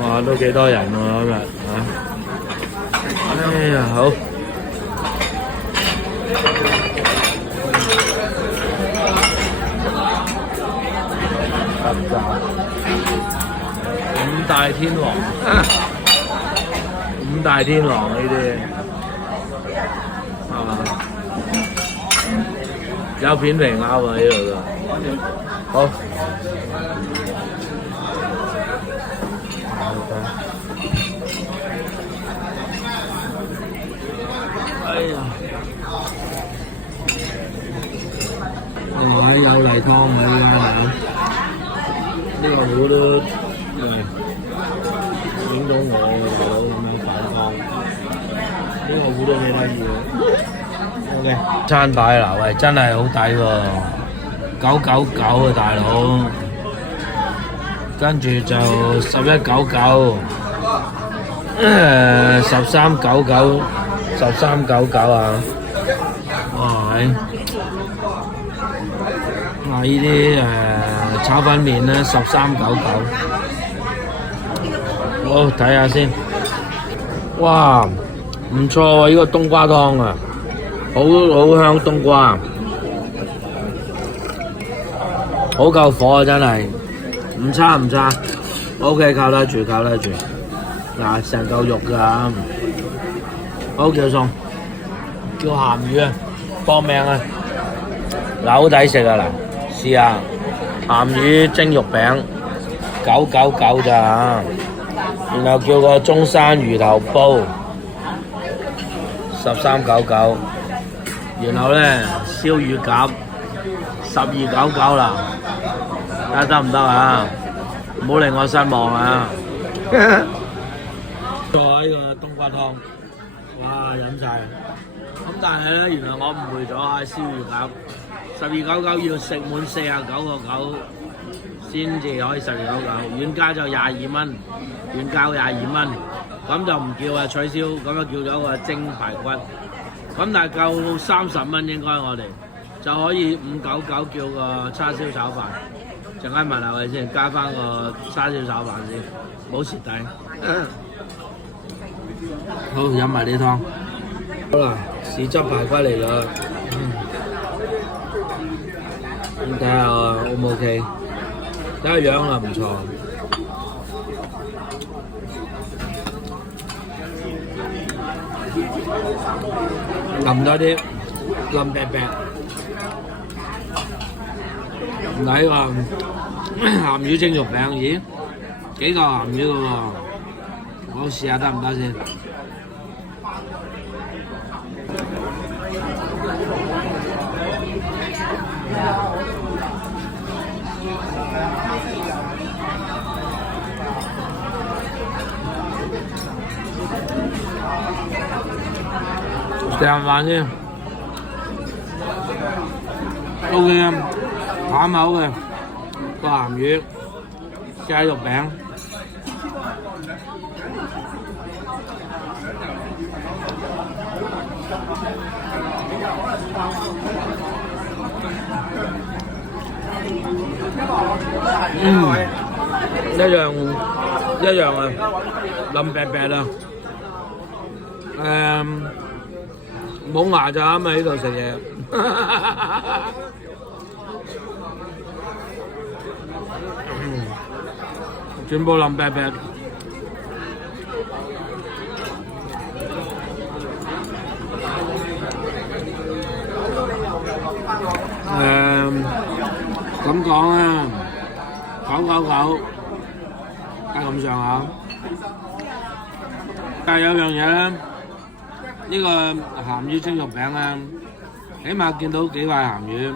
哇，都幾多人喎今日啊！哎呀，好。五大天王，五大天王呢啲係嘛？有片皮鴨喎呢度都，好。哎呀！有例湯啊呢間啊，呢個糊都影到我大佬咁樣反湯，呢個糊都幾得意嘅。OK， 餐牌嗱，喂，真係好抵喎，999啊大佬，跟住就1199，1399。1399啊！哇係，嗱呢啲炒粉麵咧1399，好睇下先。哇，唔錯喎！呢個冬瓜湯啊，好香冬瓜，好夠火啊！真係，唔差唔差。OK， 靠得住靠得住。嗱，成嚿肉㗎。好叫餸，叫鹹魚啊，搏命啊！嗱，好抵食啊！嗱，試下鹹魚蒸肉餅，999咋，然後叫個中山魚頭煲1399，然後咧燒乳鴿1299啦，睇下得唔得啊？唔好令我失望啊！再呢個冬瓜湯。哇！飲晒，咁但係咧，原來我誤會咗啊！燒魚鴿1299要食滿49.9先至可以12.99，原價就22蚊，原價22蚊，咁就唔叫啊取消，咁就叫咗個蒸排骨，咁但係夠30蚊應該我哋就可以599叫個叉燒炒飯，陣間問下佢先，加翻個叉燒炒飯先，冇蝕底。好，飲埋啲湯。好啦，豉汁排骨嚟啦。咁睇下 O 唔 OK？ 睇下樣啊，唔錯。淋多啲，淋白白。睇個鹹魚蒸肉餅，咦？幾嚿鹹魚㗎喎？我試下得唔得先？食飯先 ，OK 啊，淡口嘅個鹹魚加肉餅。一樣啊，腍白白啊，冇牙咋咁啊！呢度食嘢，全部腍白白。咁講啊，999，得咁上下。但係有樣嘢咧，呢個鹹魚蒸肉餅咧，起碼見到幾塊鹹魚，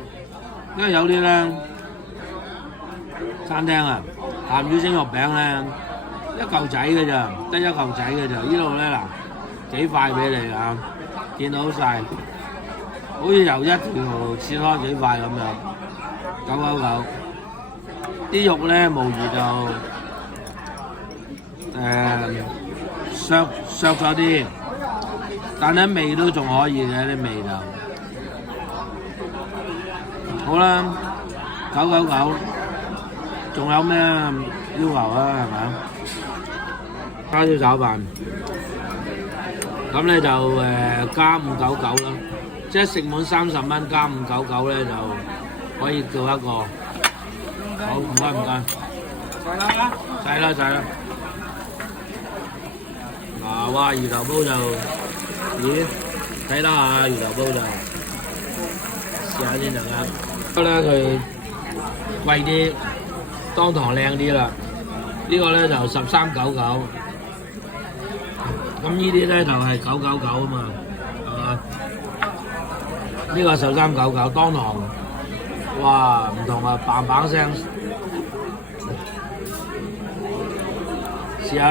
因為有啲咧餐廳啊，鹹魚蒸肉餅咧一嚿仔嘅咋，得一嚿仔嘅咋。呢度咧嗱，幾塊俾你啊，見到晒，好似由一條切開幾塊咁樣，999。啲肉咧無疑就削咗啲，但係味都仲可以嘅啲味就好啦，999，仲有咩要求啊？係咪？叉燒炒飯，咁咧就加599啦，即係食滿30蚊加599咧就可以叫一個。好，唔該唔該。細啦。嗱，哇！魚頭煲就，咦？睇得下魚頭煲就試下先得啦。不過咧佢貴啲，當堂靚啲啦。呢個咧就13.99，咁呢啲咧就係999啊嘛，係嘛？呢個13.99當堂，哇唔同啊，嘭嘭聲。試下，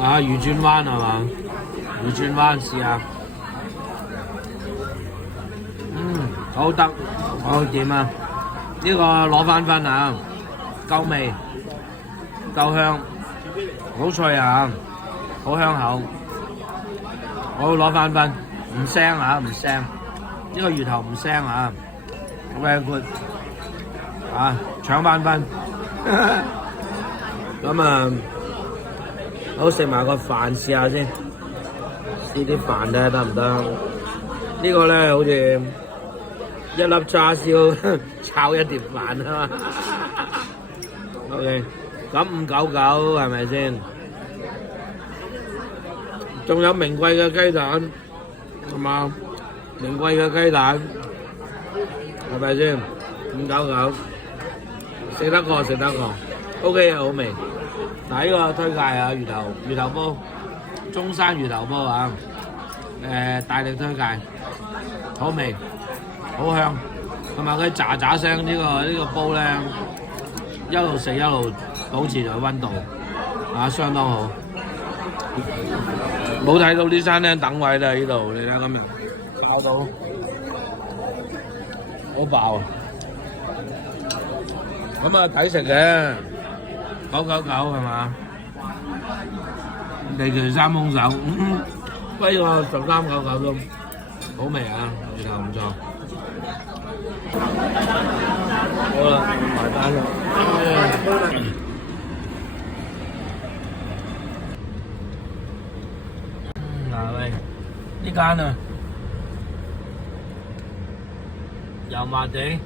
啊魚轉彎係嘛？魚轉彎試下，好得，好點啊？呢個攞返分啊，夠味，夠香，好脆啊，好香口，好攞返分，唔腥啊唔腥，呢個魚頭唔腥啊 ，very good，啊搶返分。咁啊，好食埋個飯試下先，試啲飯睇下得唔得？呢個咧好似一粒叉燒炒一碟飯啊嘛。OK，咁599係咪先？仲有名貴嘅雞蛋，係嘛？名貴嘅雞蛋係咪先？599，食得過。OK 好味。嗱，呢個推介啊，魚頭煲，中山魚頭煲啊，大力推介，好味，好香，同埋佢喳喳聲呢個煲咧，一路食一路保持住温度，啊相當好。冇睇到啲餐廳等位啦，呢度你睇今日炒到好爆啊！咁啊抵食嘅。999係嘛？地條三兇手，不過13.99都好味啊，魚頭唔錯。好啦，埋單啦。嗱喂，呢間啊，油麻地。